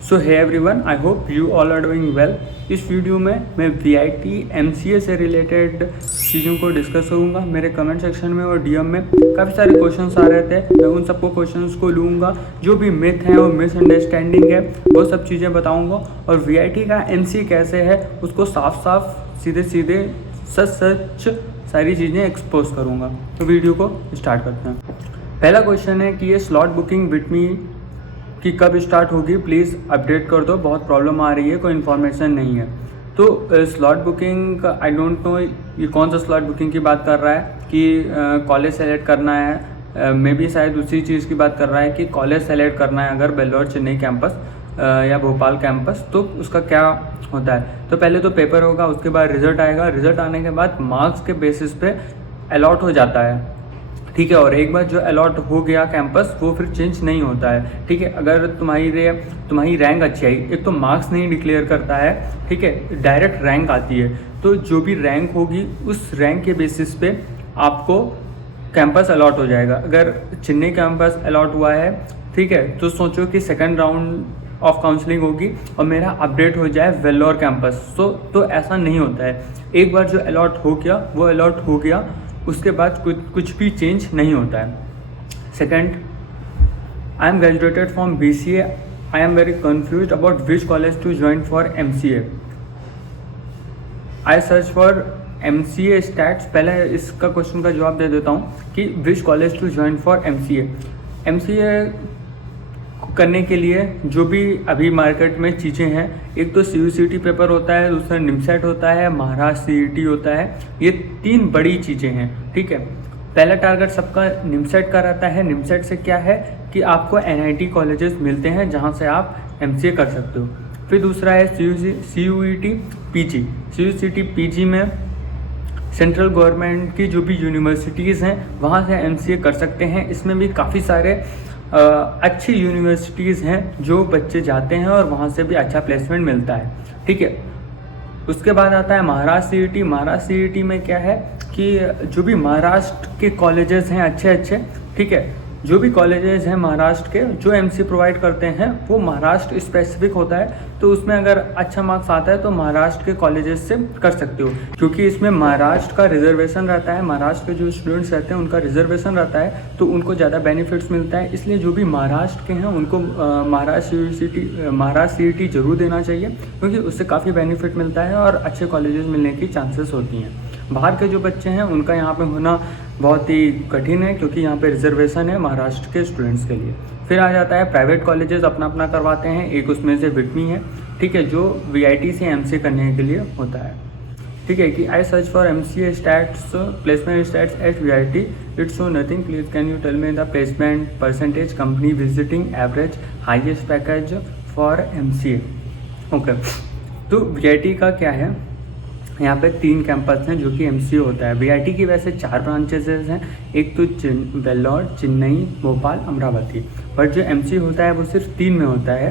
So hey everyone, I hope you all are doing well. इस video में मैं VIT MCA से related चीज़ों को डिस्कस करूँगा। मेरे कमेंट सेक्शन में और DM में काफ़ी सारे क्वेश्चंस आ रहे थे, मैं उन सबको क्वेश्चंस को लूँगा। जो भी मिथ है और मिसअंडरस्टैंडिंग है वो सब चीज़ें बताऊँगा, और VIT का MC कैसे है उसको साफ साफ सीधे सीधे सच सारी चीज़ें एक्सपोज करूँगा। तो वीडियो को स्टार्ट करते हैं। पहला क्वेश्चन है कि ये स्लॉट बुकिंग विथ मी कि कब स्टार्ट होगी, प्लीज़ अपडेट कर दो, बहुत प्रॉब्लम आ रही है, कोई इन्फॉर्मेशन नहीं है। तो स्लॉट बुकिंग का आई डोंट नो ये कौन सा स्लॉट बुकिंग की बात कर रहा है कि कॉलेज सेलेक्ट करना है, मे बी शायद उसी चीज़ की बात कर रहा है कि कॉलेज सेलेक्ट करना है अगर बेल्लोर चेन्नई कैंपस या भोपाल कैंपस, तो उसका क्या होता है। तो पहले तो पेपर होगा, उसके बाद रिजल्ट आएगा, रिजल्ट आने के बाद मार्क्स के बेसिस पे अलॉट हो जाता है, ठीक है। और एक बार जो अलॉट हो गया कैंपस वो फिर चेंज नहीं होता है, ठीक है। अगर तुम्हारी रैंक अच्छी आई, एक तो मार्क्स नहीं डिक्लेयर करता है, ठीक है, डायरेक्ट रैंक आती है। तो जो भी रैंक होगी उस रैंक के बेसिस पे आपको कैंपस अलॉट हो जाएगा। अगर चेन्नई कैंपस अलॉट हुआ है, ठीक है, तो सोचो कि सेकंड राउंड ऑफ काउंसलिंग होगी और मेरा अपडेट हो जाए वेल्लोर कैंपस। तो ऐसा नहीं होता है। एक बार जो अलॉट हो गया वो अलॉट हो गया, उसके बाद कुछ भी चेंज नहीं होता है। Second, I am graduated from BCA, I am very confuse about which college to join for MCA। I search for MCA stats. पहले इसका क्वेश्चन का जवाब दे देता हूँ कि which college to join for MCA करने के लिए जो भी अभी मार्केट में चीज़ें हैं, एक तो CUCT पेपर होता है, दूसरा NIMSET होता है, महाराष्ट्र CET होता है। ये 3 बड़ी चीज़ें हैं, ठीक है। पहला टारगेट सबका NIMSET का रहता है। NIMSEट से क्या है कि आपको NIT कॉलेजेस मिलते हैं जहां से आप MCA कर सकते हो। फिर दूसरा है CUET PG। CUCT PG में सेंट्रल गवर्नमेंट की जो भी यूनिवर्सिटीज़ हैं वहाँ से MCA कर सकते हैं। इसमें भी काफ़ी सारे अच्छी यूनिवर्सिटीज़ हैं जो बच्चे जाते हैं और वहाँ से भी अच्छा प्लेसमेंट मिलता है, ठीक है। उसके बाद आता है महाराष्ट्र CET। महाराष्ट्र CET में क्या है कि जो भी महाराष्ट्र के कॉलेजेस हैं अच्छे, ठीक है, जो भी कॉलेजेस हैं महाराष्ट्र के जो MCA प्रोवाइड करते हैं वो महाराष्ट्र स्पेसिफिक होता है। तो उसमें अगर अच्छा मार्क्स आता है तो महाराष्ट्र के कॉलेजेस से कर सकते हो, क्योंकि इसमें महाराष्ट्र का रिजर्वेशन रहता है। महाराष्ट्र के जो स्टूडेंट्स रहते हैं उनका रिजर्वेशन रहता है, तो उनको ज़्यादा बेनिफिट्स मिलता है। इसलिए जो भी महाराष्ट्र के हैं उनको महाराष्ट्र CET जरूर देना चाहिए, क्योंकि उससे काफ़ी बेनिफिट मिलता है और अच्छे कॉलेजेस मिलने की चांसेस होती हैं। बाहर के जो बच्चे हैं उनका यहाँ पे होना बहुत ही कठिन है, क्योंकि यहाँ पे रिजर्वेशन है महाराष्ट्र के स्टूडेंट्स के लिए। फिर आ जाता है प्राइवेट कॉलेजेस अपना करवाते हैं, एक उसमें से विटमी है, ठीक है, जो VIT से MCA करने के लिए होता है, ठीक है। कि I search for MCA stats placement stats at VIT, it's show nothing, please can you tell me the placement percentage, company visiting, average, highest package for MCA। Okay, तो VIT का क्या है, यहाँ पे 3 कैंपस हैं जो कि MCA होता है। VIT की वैसे 4 ब्रांचेस हैं, एक तो वेल्लोर, चेन्नई, भोपाल, अमरावती, बट जो MCA होता है वो सिर्फ 3 में होता है,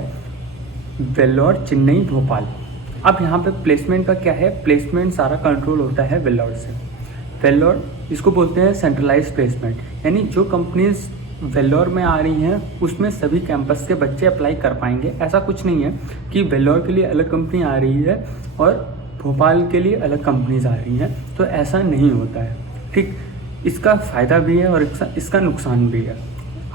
वेल्लोर, चेन्नई, भोपाल। अब यहाँ पे प्लेसमेंट का क्या है, प्लेसमेंट सारा कंट्रोल होता है वेल्लोर से। वेल्लोर इसको बोलते हैं सेंट्रलाइज प्लेसमेंट, यानी जो कंपनीज वेल्लोर में आ रही हैं उसमें सभी कैंपस के बच्चे अप्लाई कर पाएंगे। ऐसा कुछ नहीं है कि वेल्लोर के लिए अलग कंपनी आ रही है और भोपाल के लिए अलग कंपनीज आ रही हैं, तो ऐसा नहीं होता है, ठीक। इसका फ़ायदा भी है और इसका नुकसान भी है।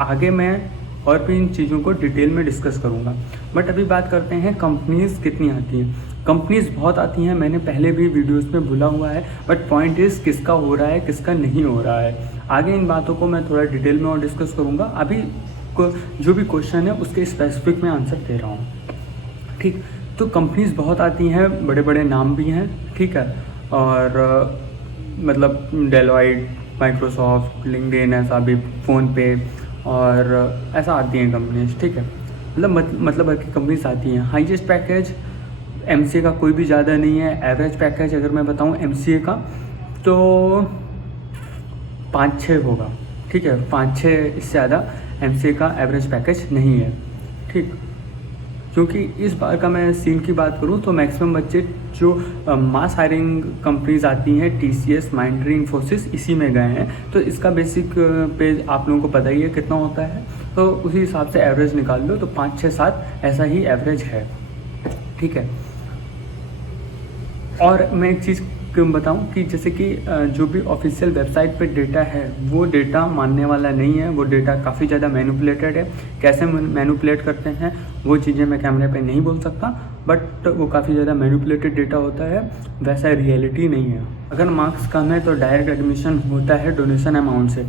आगे मैं और भी इन चीज़ों को डिटेल में डिस्कस करूँगा, बट अभी बात करते हैं कंपनीज़ कितनी आती हैं। कंपनीज़ बहुत आती हैं, मैंने पहले भी वीडियोस में बोला हुआ है, बट पॉइंट इज़ किसका हो रहा है किसका नहीं हो रहा है। आगे इन बातों को मैं थोड़ा डिटेल में और डिस्कस करूँगा। अभी जो भी क्वेश्चन है उसके स्पेसिफिक में आंसर दे रहा हूँ, ठीक। तो कंपनीज़ बहुत आती हैं, बड़े बड़े नाम भी हैं, ठीक है, और मतलब डेलॉइट, माइक्रोसॉफ्ट, लिंक्डइन, ऐसा भी फ़ोनपे और ऐसा आती हैं कंपनीज, ठीक है। मतलब की कंपनीज आती हैं। हाईएस्ट पैकेज MCA का कोई भी ज़्यादा नहीं है। एवरेज पैकेज अगर मैं बताऊं MCA का तो 5-6 होगा, ठीक है, 5-6, इससे ज़्यादा MCA का एवरेज पैकेज नहीं है, ठीक। क्योंकि इस बार का मैं सीन की बात करूं तो मैक्सिमम बच्चे जो मास हायरिंग कंपनीज आती हैं, TCS, माइंडट्री, इन्फोसिस, इसी में गए हैं। तो इसका बेसिक पे आप लोगों को पता ही है कितना होता है। तो उसी हिसाब से एवरेज निकाल लो, तो 5, 6, 7 ऐसा ही एवरेज है, ठीक है। और मैं एक चीज़ बताऊं कि जैसे कि जो भी ऑफिशियल वेबसाइट पे डेटा है वो डेटा मानने वाला नहीं है, वो डेटा काफ़ी ज़्यादा मैनिपुलेटेड है। कैसे मैनिपुलेट करते हैं वो चीज़ें मैं कैमरे पे नहीं बोल सकता, बट वो काफ़ी ज़्यादा मैनिपुलेटेड डेटा होता है, वैसा रियलिटी नहीं है। अगर मार्क्स कम है तो डायरेक्ट एडमिशन होता है डोनेशन अमाउंट से।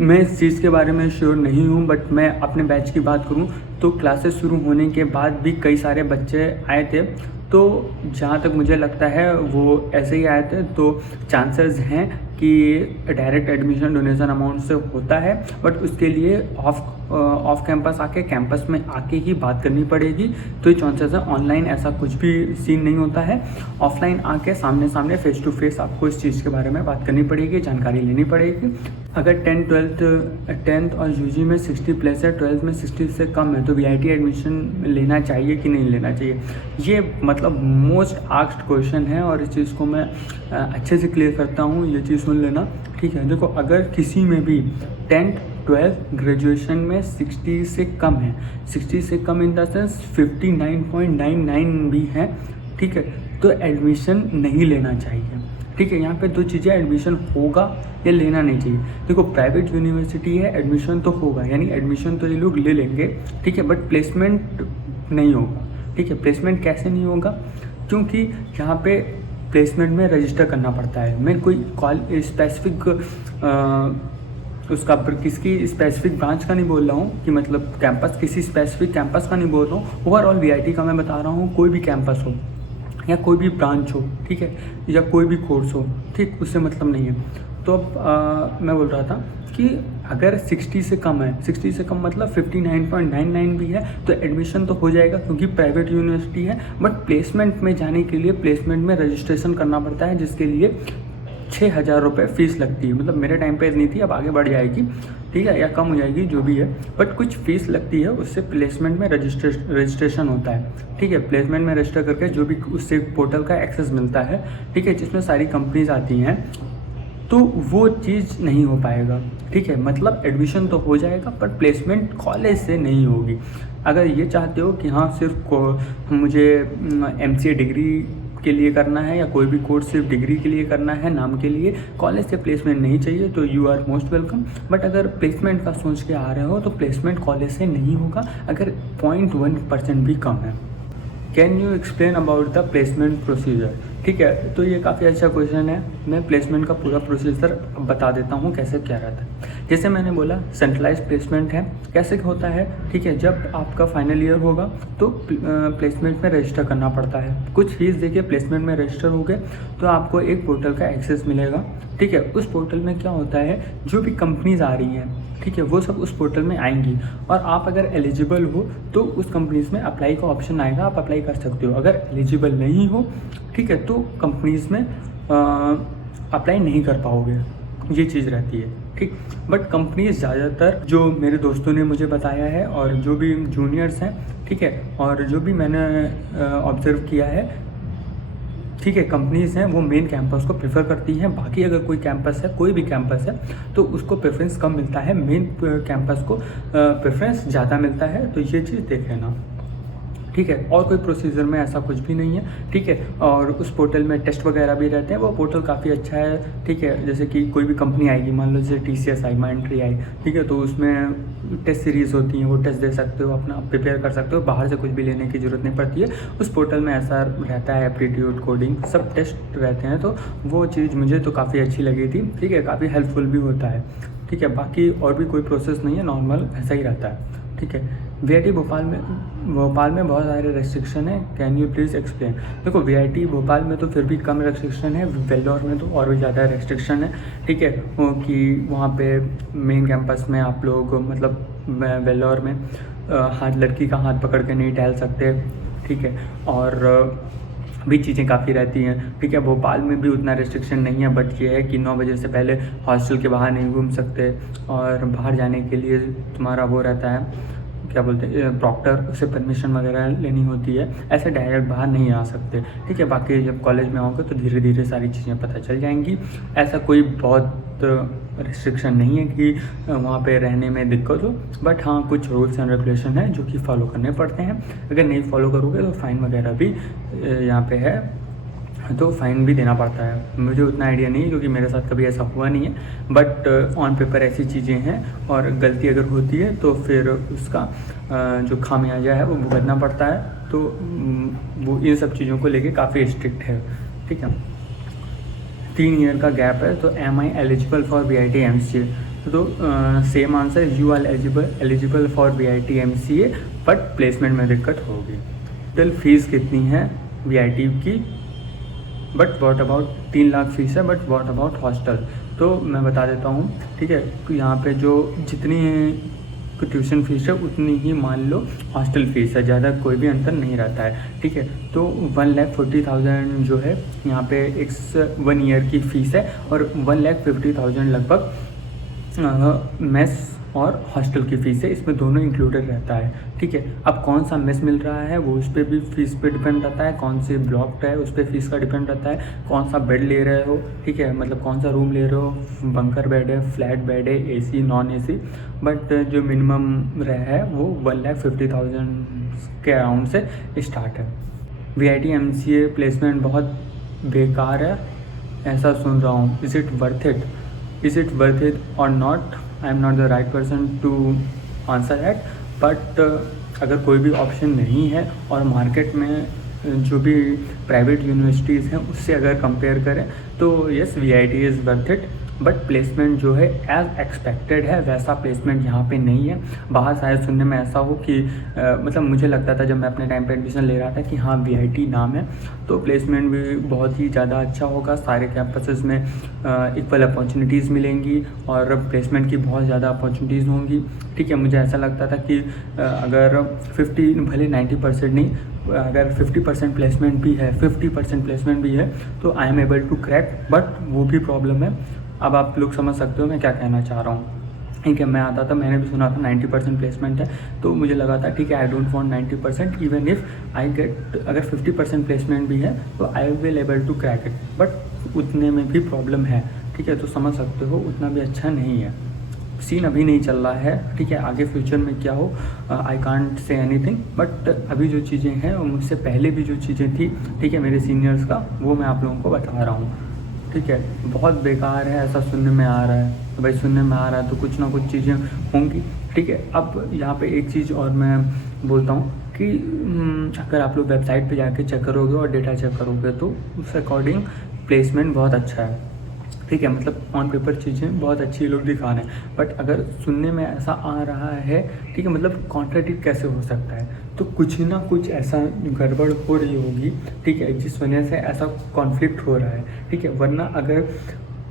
मैं इस चीज़ के बारे में श्योर नहीं हूँ, बट मैं अपने बैच की बात करूँ तो क्लासेस शुरू होने के बाद भी कई सारे बच्चे आए थे, तो जहाँ तक मुझे लगता है वो ऐसे ही आए थे। तो चांसेस हैं कि डायरेक्ट एडमिशन डोनेशन अमाउंट से होता है, बट उसके लिए ऑफ कैंपस आके कैंपस में आके ही बात करनी पड़ेगी। तो ये चांसेस है, ऑनलाइन ऐसा कुछ भी सीन नहीं होता है। ऑफलाइन आके सामने सामने फेस टू फेस आपको इस चीज़ के बारे में बात करनी पड़ेगी, जानकारी लेनी पड़ेगी। अगर 10th और यूजी में 60+ है, 12th में 60 से कम है, तो वीआईटी एडमिशन लेना चाहिए कि नहीं लेना चाहिए, ये मतलब मोस्ट आस्क्ड क्वेश्चन है। और इस चीज़ को मैं अच्छे से क्लियर करता हूँ, ये चीज़ सुन लेना, ठीक है। देखो, अगर किसी में भी 10th 12th ग्रेजुएशन में 60 से कम है, 60 से कम इन द सेंस 59.99 भी है, ठीक है, तो एडमिशन नहीं लेना चाहिए, ठीक है। यहाँ पे दो चीज़ें, एडमिशन होगा या लेना नहीं चाहिए। देखो, प्राइवेट यूनिवर्सिटी है, एडमिशन तो होगा, यानी एडमिशन तो ये लोग ले लेंगे, ठीक है, बट प्लेसमेंट नहीं होगा, ठीक है। प्लेसमेंट कैसे नहीं होगा? क्योंकि यहाँ पे प्लेसमेंट में रजिस्टर करना पड़ता है। मैं कोई स्पेसिफिक उसका किसकी स्पेसिफिक ब्रांच का नहीं बोल रहा हूँ कि मतलब कैंपस, किसी स्पेसिफिक कैंपस का नहीं बोल रहा हूँ, ओवरऑल वीआईटी का मैं बता रहा हूँ। कोई भी कैंपस हो या कोई भी ब्रांच हो, ठीक है, या कोई भी कोर्स हो, ठीक, उससे मतलब नहीं है। तो अब मैं बोल रहा था कि अगर 60 से कम है, 60 से कम मतलब 59.99 भी है, तो एडमिशन तो हो जाएगा क्योंकि प्राइवेट यूनिवर्सिटी है। बट प्लेसमेंट में जाने के लिए प्लेसमेंट में रजिस्ट्रेशन करना पड़ता है, जिसके लिए 6,000 रुपये फ़ीस लगती है। मतलब मेरे टाइम पे इतनी थी, अब आगे बढ़ जाएगी, ठीक है, या कम हो जाएगी, जो भी है, बट कुछ फ़ीस लगती है। उससे प्लेसमेंट में रजिस्ट्रेशन होता है, ठीक है। प्लेसमेंट में रजिस्टर करके जो भी उससे पोर्टल का एक्सेस मिलता है, ठीक है, जिसमें सारी कंपनीज आती हैं, तो वो चीज़ नहीं हो पाएगा, ठीक है। मतलब एडमिशन तो हो जाएगा पर प्लेसमेंट कॉलेज से नहीं होगी। अगर ये चाहते हो कि हाँ सिर्फ मुझे MCA डिग्री के लिए करना है या कोई भी कोर्स सिर्फ डिग्री के लिए करना है, नाम के लिए, कॉलेज से प्लेसमेंट नहीं चाहिए, तो you are most welcome. But अगर प्लेसमेंट का सोच के आ रहे हो तो प्लेसमेंट कॉलेज से नहीं होगा अगर 0.1% भी कम है। Can you explain about the placement procedure? ठीक है, तो ये काफ़ी अच्छा क्वेश्चन है। मैं प्लेसमेंट का पूरा प्रोसीजर बता देता हूँ कैसे क्या रहता है। जैसे मैंने बोला, सेंट्रलाइज प्लेसमेंट है। कैसे होता है? ठीक है, जब आपका फाइनल ईयर होगा तो प्लेसमेंट में रजिस्टर करना पड़ता है। कुछ फीस देके प्लेसमेंट में रजिस्टर हो गए तो आपको एक पोर्टल का एक्सेस मिलेगा, ठीक है। उस पोर्टल में क्या होता है, जो भी कंपनीज आ रही हैं, ठीक है, वो सब उस पोर्टल में आएंगी और आप अगर एलिजिबल हो तो उस कंपनीज़ में अप्लाई का ऑप्शन आएगा, आप अप्लाई कर सकते हो। अगर एलिजिबल नहीं हो, ठीक है, तो कंपनीज़ में अप्लाई नहीं कर पाओगे, ये चीज़ रहती है, ठीक। बट कंपनीज ज़्यादातर, जो मेरे दोस्तों ने मुझे बताया है और जो भी जूनियर्स हैं, ठीक है, और जो भी मैंने ऑब्जर्व किया है, ठीक है, कंपनीज़ हैं वो मेन कैंपस को प्रेफर करती हैं। बाकी अगर कोई कैंपस है, कोई भी कैंपस है, तो उसको प्रेफरेंस कम मिलता है, मेन कैंपस को प्रेफरेंस ज़्यादा मिलता है। तो ये चीज़ देख लेना, ठीक है। और कोई प्रोसीजर में ऐसा कुछ भी नहीं है, ठीक है। और उस पोर्टल में टेस्ट वगैरह भी रहते हैं, वो पोर्टल काफ़ी अच्छा है, ठीक है। जैसे कि कोई भी कंपनी आएगी, मान लो जैसे TCS आई, माइंट्री आई, ठीक है, तो उसमें टेस्ट सीरीज़ होती हैं, वो टेस्ट दे सकते हो, अपना प्रिपेयर कर सकते हो, बाहर से कुछ भी लेने की ज़रूरत नहीं पड़ती है। उस पोर्टल में ऐसा रहता है, एप्टीट्यूड, कोडिंग, सब टेस्ट रहते हैं। तो वो चीज़ मुझे तो काफ़ी अच्छी लगी थी, ठीक है, काफ़ी हेल्पफुल भी होता है, ठीक है। बाकी और भी कोई प्रोसेस नहीं है, नॉर्मल ऐसा ही रहता है, ठीक है। VIT भोपाल में बहुत सारे रेस्ट्रिक्शन है, कैन यू प्लीज़ एक्सप्लेन? देखो, VIT भोपाल में तो फिर भी कम रेस्ट्रिक्शन है, वेल्लोर में तो और भी ज़्यादा रेस्ट्रिक्शन है, ठीक है। कि वहाँ पे मेन कैंपस में आप लोग, मतलब वेल्लोर में लड़की का हाथ पकड़ के नहीं टहल सकते, ठीक है, और भी चीज़ें काफ़ी रहती हैं, ठीक है। भोपाल में भी उतना रेस्ट्रिक्शन नहीं है, बट ये है कि 9 बजे से पहले हॉस्टल के बाहर नहीं घूम सकते, और बाहर जाने के लिए तुम्हारा वो रहता है, क्या बोलते हैं, प्रॉक्टर से परमिशन वगैरह लेनी होती है, ऐसे डायरेक्ट बाहर नहीं आ सकते, ठीक है। बाकी जब कॉलेज में आओगे तो धीरे धीरे सारी चीज़ें पता चल जाएंगी। ऐसा कोई बहुत रिस्ट्रिक्शन नहीं है कि वहाँ पे रहने में दिक्कत हो, बट हाँ कुछ रूल्स एंड रेगुलेशन है जो कि फॉलो करने पड़ते हैं। अगर नहीं फॉलो करोगे तो फ़ाइन वगैरह भी यहाँ पे है, तो फ़ाइन भी देना पड़ता है। मुझे उतना आइडिया नहीं है क्योंकि मेरे साथ कभी ऐसा हुआ नहीं है, बट ऑन पेपर ऐसी चीज़ें हैं और गलती अगर होती है तो फिर उसका जो खामियाजा है वो भुगतना पड़ता है। तो वो इन सब चीज़ों को लेके काफ़ी स्ट्रिक्ट है, ठीक है। 3 ईयर का गैप है, तो M I eligible for BIT-MCA? तो same answer, you are eligible for BIT-MCA, but placement में दिक्कत होगी। टोटल फीस कितनी है BIT की? But what about 3 lakh fees है, बट वॉट अबाउट हॉस्टल? तो मैं बता देता हूँ, ठीक है। यहाँ पे जो जितनी ट्यूशन फीस है उतनी ही मान लो हॉस्टल फीस है, ज़्यादा कोई भी अंतर नहीं रहता है, ठीक है। तो 1,40,000 जो है यहाँ पे 1 ईयर की फ़ीस है और 1,50,000 लगभग मेस और हॉस्टल की फ़ीस है, इसमें दोनों इंक्लूडेड रहता है, ठीक है। अब कौन सा मेस मिल रहा है वो उस पर भी फ़ीस पे डिपेंड रहता है, कौन से ब्लॉक है उस पर फ़ीस का डिपेंड रहता है, कौन सा बेड ले रहे हो, ठीक है, मतलब कौन सा रूम ले रहे हो, बंकर बेड है, फ्लैट बेड है, AC नॉन AC। बट जो मिनिमम रहा है वो 1,50,000 के अराउंड से स्टार्ट है। BIT-MCA प्लेसमेंट बहुत बेकार है ऐसा सुन रहा हूँ। इज़ इट वर्थ इट और not? I am not the right person to answer that, but अगर कोई भी ऑप्शन नहीं है और मार्केट में जो भी प्राइवेट यूनिवर्सिटीज़ हैं उससे अगर कंपेयर करें तो yes, BIT is worth it, but placement जो है एज एक्सपेक्टेड है वैसा प्लेसमेंट यहाँ पे नहीं है। बाहर शायद सुनने में ऐसा हो कि मतलब मुझे लगता था जब मैं अपने टाइम पे एडमिशन ले रहा था कि हाँ BIT नाम है तो प्लेसमेंट भी बहुत ही ज़्यादा अच्छा होगा, सारे कैंपसेस में इक्वल अपॉर्चुनिटीज़ मिलेंगी और प्लेसमेंट की बहुत ज़्यादा अपॉर्चुनिटीज़ होंगी, ठीक है। मुझे ऐसा लगता था कि अगर 50 भले 90% नहीं, अगर 50% प्लेसमेंट भी है, 50% प्लेसमेंट भी है तो I am able to crack, but वो भी प्रॉब्लम है। अब आप लोग समझ सकते हो मैं क्या कहना चाह रहा हूँ, ठीक है। मैं आता था, मैंने भी सुना था 90% प्लेसमेंट है, तो मुझे लगा था ठीक है I don't want 90%, even if I get अगर 50% प्लेसमेंट भी है तो I will able to crack it, but उतने में भी प्रॉब्लम है, ठीक है। तो समझ सकते हो उतना भी अच्छा नहीं है, सीन अभी नहीं चल रहा है, ठीक है। आगे फ्यूचर में क्या हो I can't say anything, but अभी जो चीज़ें हैं और मुझसे पहले भी जो चीज़ें थी, ठीक है, मेरे सीनियर्स का, वो मैं आप लोगों को बता रहा हूँ, ठीक है। बहुत बेकार है ऐसा सुनने में आ रहा है, तो भाई सुनने में आ रहा है तो कुछ ना कुछ चीज़ें होंगी, ठीक है। अब यहाँ पे एक चीज़ और मैं बोलता हूँ कि अगर आप लोग वेबसाइट पे जाके चेक करोगे और डेटा चेक करोगे तो उस अकॉर्डिंग प्लेसमेंट बहुत अच्छा है, ठीक है। मतलब ऑन पेपर चीज़ें बहुत अच्छी लोग दिखा रहे हैं, बट अगर सुनने में ऐसा आ रहा है, ठीक है, मतलब कॉन्ट्राडिक्ट कैसे हो सकता है? तो कुछ ना कुछ ऐसा गड़बड़ हो रही होगी, ठीक है, जिस वजह से ऐसा कॉन्फ्लिक्ट हो रहा है, ठीक है। वरना अगर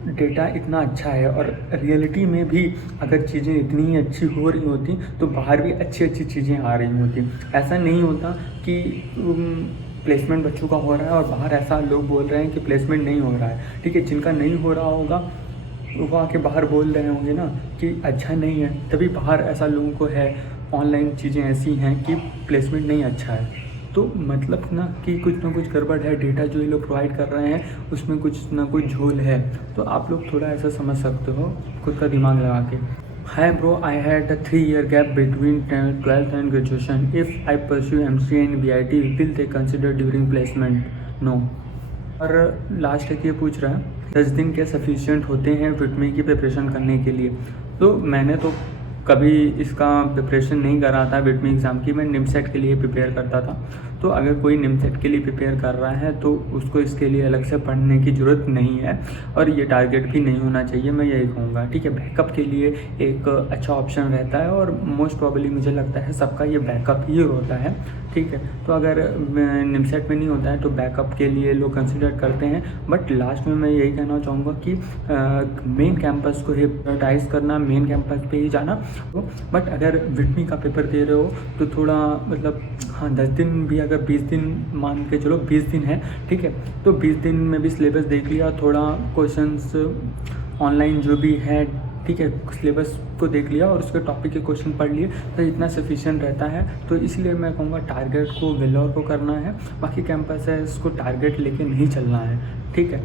डेटा इतना अच्छा है और रियलिटी में भी अगर चीज़ें इतनी ही अच्छी हो रही होती तो बाहर भी अच्छी अच्छी चीज़ें आ रही होती। ऐसा नहीं होता कि प्लेसमेंट बच्चों का हो रहा है और बाहर ऐसा लोग बोल रहे हैं कि प्लेसमेंट नहीं हो रहा है, ठीक है। जिनका नहीं हो रहा होगा वो आके बाहर बोल रहे होंगे ना कि अच्छा नहीं है, तभी बाहर ऐसा लोगों को है। ऑनलाइन चीज़ें ऐसी हैं कि प्लेसमेंट नहीं अच्छा है, तो मतलब ना कि कुछ ना कुछ गड़बड़ है, डेटा जो ये लोग प्रोवाइड कर रहे हैं उसमें कुछ ना कुछ झोल है। तो आप लोग थोड़ा ऐसा समझ सकते हो खुद का दिमाग लगा के। Hi bro, I had a 3-year gap between 12th and graduation. If I pursue MCA in BIT, will they consider during placement? No. और लास्ट एक ये पूछ रहा है 10 दिन क्या सफिशिएंट होते हैं विटमी की प्रिपरेशन करने के लिए? तो मैंने तो कभी इसका प्रिपरेशन नहीं करा था विटमी एग्ज़ाम की, मैं निमसेट के लिए प्रिपेयर करता था। तो अगर कोई निमसेट के लिए प्रिपेयर कर रहा है तो उसको इसके लिए अलग से पढ़ने की ज़रूरत नहीं है और ये टारगेट भी नहीं होना चाहिए, मैं यही कहूँगा, ठीक है। बैकअप के लिए एक अच्छा ऑप्शन रहता है और मोस्ट प्रॉबली मुझे लगता है सबका ये बैकअप ही होता है, ठीक है। तो अगर निमसेट में नहीं होता है तो बैकअप के लिए लोग कंसिडर करते हैं, बट लास्ट में मैं यही कहना चाहूँगा कि मेन कैंपस को ही प्रायोरिटाइज़ करना, मेन कैंपस पे ही जाना। बट अगर विटमी का पेपर दे रहे हो तो थोड़ा मतलब हाँ 10 दिन भी, अगर 20 दिन मान के चलो 20 दिन है, ठीक है, तो 20 दिन में भी सिलेबस देख लिया, थोड़ा क्वेश्चंस ऑनलाइन जो भी है ठीक है, सिलेबस को देख लिया और उसके टॉपिक के क्वेश्चन पढ़ लिए तो इतना सफिशिएंट रहता है। तो इसलिए मैं कहूँगा टारगेट को वेल्लोर को करना है, बाकी कैंपस है इसको टारगेट लेके नहीं चलना है, ठीक है।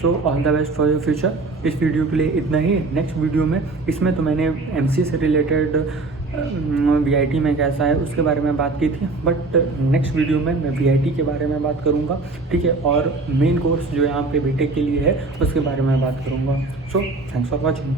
So all the best for your future. इस वीडियो के लिए इतना ही। नेक्स्ट वीडियो में इसमें तो मैंने एमसी से रिलेटेड वीआईटी में कैसा है उसके बारे में बात की थी, बट नेक्स्ट वीडियो में मैं वीआईटी के बारे में बात करूँगा, ठीक है, और मेन कोर्स जो यहाँ पे बीटेक के लिए है उसके बारे में बात करूँगा। So thanks for watching.